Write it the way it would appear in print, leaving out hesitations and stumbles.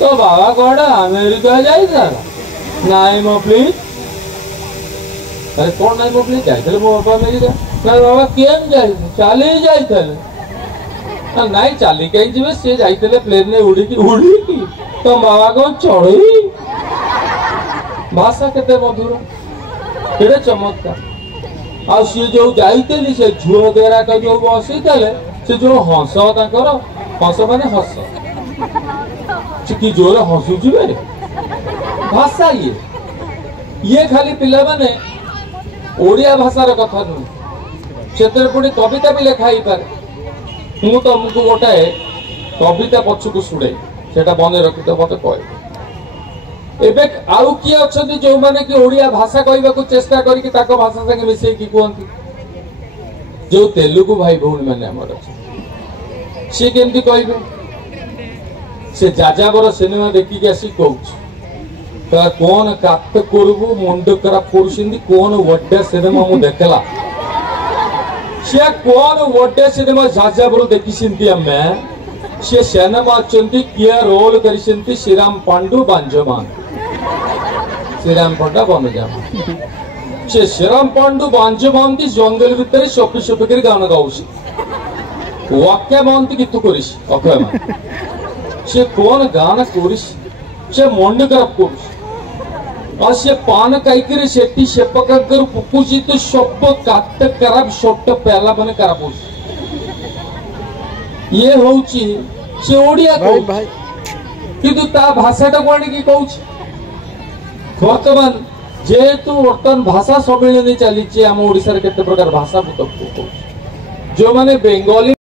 तो बाबा कौड़ा अमेरिका जाई नाई मो प्लीज अरे कौन नाई मो प्लीज जाई मो बाबा अमेरिका ना बाबा केम जाई चली जाई नाई चली कहीं जीवे से जाइते प्लेन ने उड़ी की तो बाबा कौन चढ़ी भाषा केते मधुर केड़े चमत्कार आ सी जो जाइते से झुओ वगैरह का जो बसी से जो हंस हंस माने हंस कि जोर हसुची भाषा ये खाली पिला माने ओडिया भाषार कथा नुह से पुणी कविता भी लिखा ही पारे मु तुमको गोटाए कविता पछकू शुणे सेटा बने रखी तो मत कह एबे आउ किए अछंती जो माने कि ओडिया भाषा कहबा को चेष्टा करी कि ताको भाषा संगे मिसई कि कहंती जो तेलुगु भाई भौणी माने हमर अछि से केमती कहबे से जाजाबर सिनेमा देखिक आसी कहूँ कौन कात करबू मुंड खराब कर कौन वड्डा सिनेमा मु देखला से कौन वड्डा सिनेमा जाजाबर देखी आमे से सिनेमा अच्छी किए रोल कर श्रीराम पांडु बांजमान श्रीराम पांडा बनजामान से श्रीराम पांडु बांजमान की जंगल भितर शपी शपी गान गाऊसी वाक्या महंती गीत कर अक्षय से कौन गाना करिस से मंड खराब करिस और से पान काइकरे सेटी सेपकर पुकुची तो सब काट खराब शॉट पहला माने खराब होस ये होची से ओडिया भाई किंतु ता भाषाटा कोन की कहूछ वर्तमान जेतु वर्तमान भाषा सम्मेलन चली आम ओडिसा रे केते प्रकार भाषा पुतक जो माने बेंगली